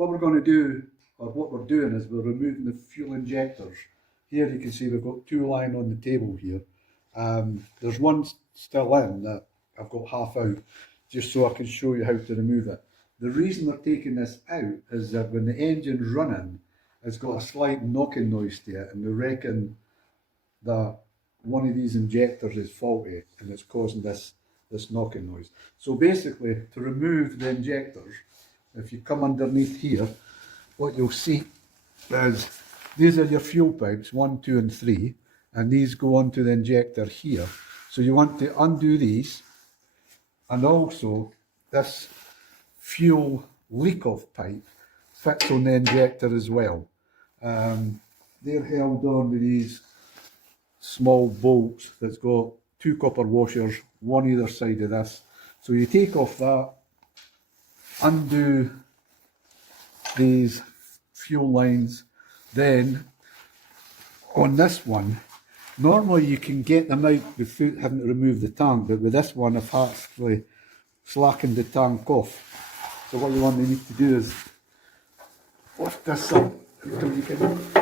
what we're going to do, or what we're doing, is we're removing the fuel injectors. Here you can see we've got two lying on the table here. There's one still in that I've got half out, just so I can show you how to remove it. The reason they're taking this out is that when the engine's running, it's got a slight knocking noise to it, and they reckon that one of these injectors is faulty and it's causing this knocking noise. So basically, to remove the injectors, if you come underneath here, what you'll see is these are your fuel pipes, 1, 2 and 3, and these go onto the injector here. So you want to undo these, and also this fuel leak-off pipe fits on the injector as well. They're held on with these small bolts that's got 2 copper washers, one either side of this. So you take off that, undo these fuel lines, then on this one, normally you can get them out without having to remove the tank, but with this one I've actually slackened the tank off. So what you want to need to do is lift this up until you can lift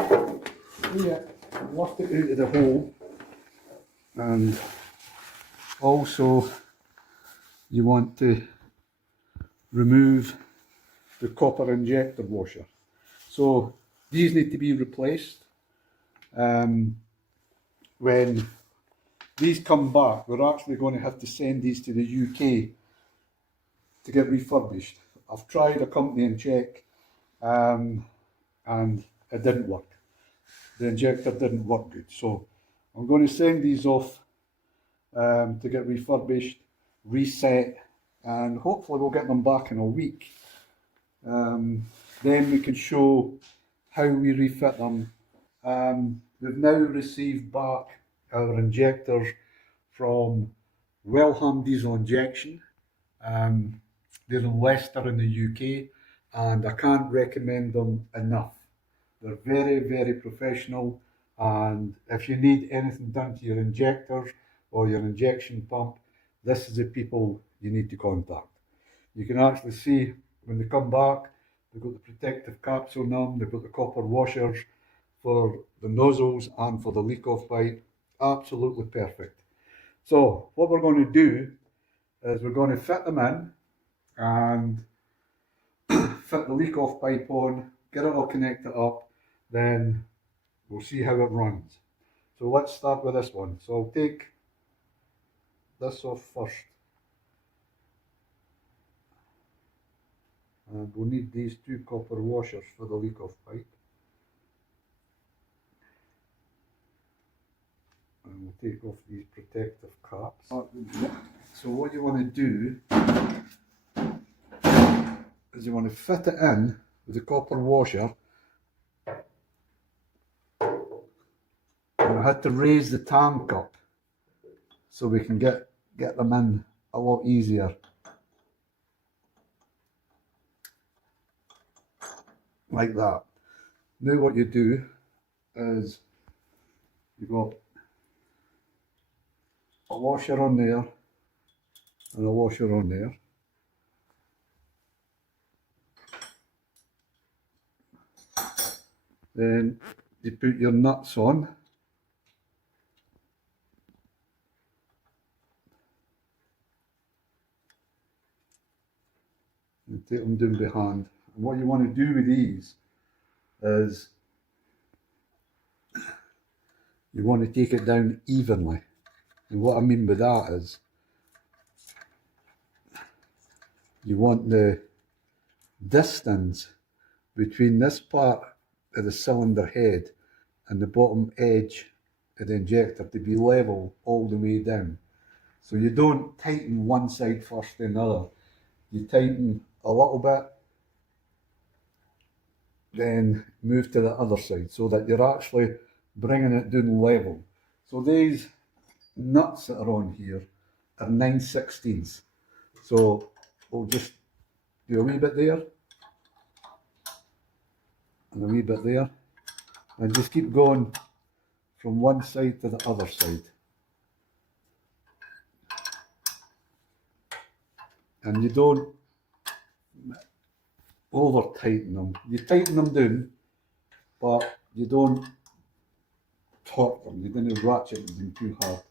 it out of the hole, and also you want to remove the copper injector washer. So these need to be replaced. When these come back, we're actually going to have to send these to the UK to get refurbished. I've tried a company in Czech and it didn't work. The injector didn't work good. So I'm going to send these off to get refurbished, reset, and hopefully we'll get them back in a week. Then we can show how we refit them. We've now received back our injectors from Welham Diesel Injection. They're in Leicester in the UK, and I can't recommend them enough. They're very, very professional, and if you need anything done to your injectors or your injection pump, this is the people you need to contact. You can actually see when they come back, they've got the protective caps on them, they've got the copper washers for the nozzles and for the leak-off pipe. Absolutely perfect. So what we're going to do is we're going to fit them in and fit the leak-off pipe on, get it all connected up, then we'll see how it runs. So let's start with this one. So I'll take this off first. And we'll need these 2 copper washers for the leak-off pipe. And we'll take off these protective caps. So what you want to do is you want to fit it in with the copper washer. And I had to raise the tank up so we can get them in a lot easier. Like that. Now what you do is you've got a washer on there and a washer on there. Then you put your nuts on. And take them down behind. And what you want to do with these is you want to take it down evenly. And what I mean by that is you want the distance between this part of the cylinder head and the bottom edge of the injector to be level all the way down. So you don't tighten one side first then another. You tighten a little bit, then move to the other side so that you're actually bringing it down level. So these nuts that are on here are 9/16. So we'll just do a wee bit there and a wee bit there, and just keep going from one side to the other side. And you don't over tighten them. You tighten them down, but you don't torque them. You don't ratchet them too hard.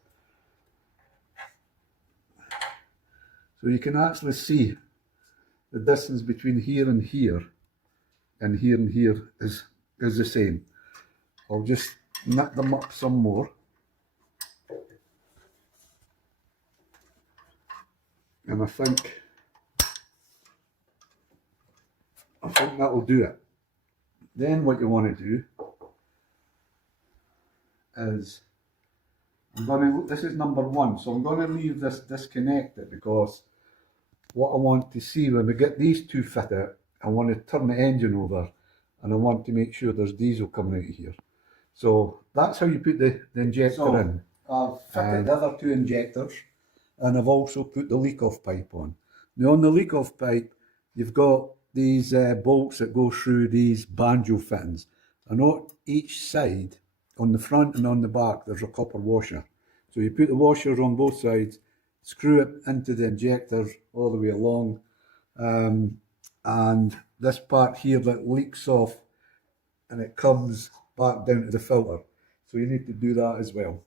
So you can actually see the distance between here and here is the same. I'll just knit them up some more. And I think that'll do it. Then what you want to do is, this is number 1, so I'm going to leave this disconnected, because what I want to see when we get these two fitted, I want to turn the engine over and I want to make sure there's diesel coming out of here. So that's how you put the injector in. I've fitted the other 2 injectors, and I've also put the leak-off pipe on. Now on the leak-off pipe, you've got these bolts that go through these banjo fittings, and on each side, on the front and on the back, there's a copper washer. So you put the washers on both sides, screw it into the injectors all the way along, and this part here that leaks off and it comes back down to the filter. So you need to do that as well.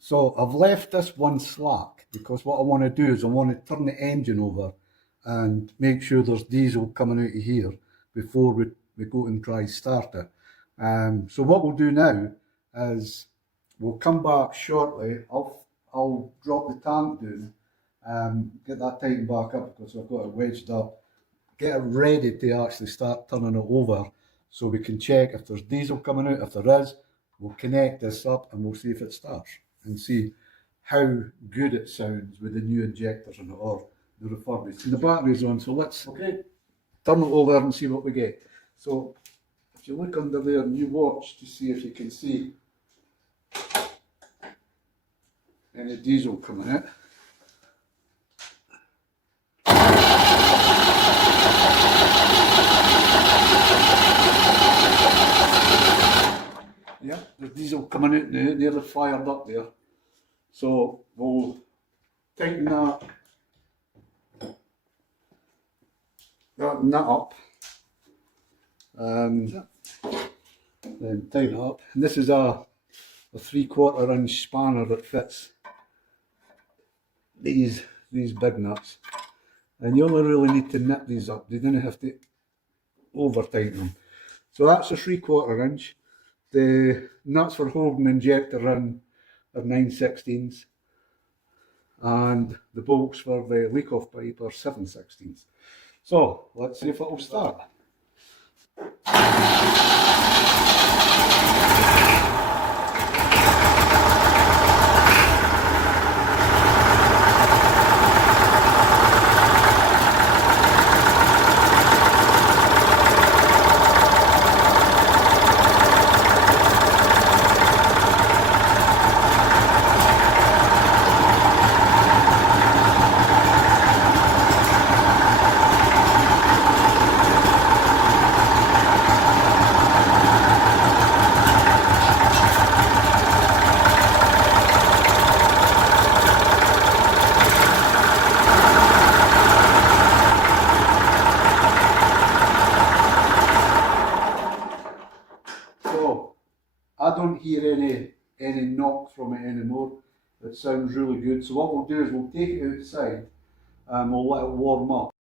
So I've left this one slack, because what I want to do is I want to turn the engine over and make sure there's diesel coming out of here before we go and try start it. So what we'll do now is we'll come back shortly. I'll drop the tank down, get that tightened back up because I've got it wedged up, get it ready to actually start turning it over so we can check if there's diesel coming out. If there is, we'll connect this up and we'll see if it starts and see how good it sounds with the new injectors in it, or the refurbished. And the battery's on, so let's turn it over and see what we get. So if you look under there and you watch to see if you can see any diesel coming out. Yeah, there's diesel coming out now, nearly fired up there. So we'll tighten that up, and then tighten it up. And this is a 3/4 inch spanner that fits these big nuts. And you only really need to nip these up, you don't have to over tighten them. So that's a 3/4 inch. The nuts for holding the injector in are 9/16, and the bolts for the leak-off pipe are 7/16. So let's see if it will start. I don't hear any knock from it anymore. It sounds really good. So what we'll do is we'll take it outside and we'll let it warm up.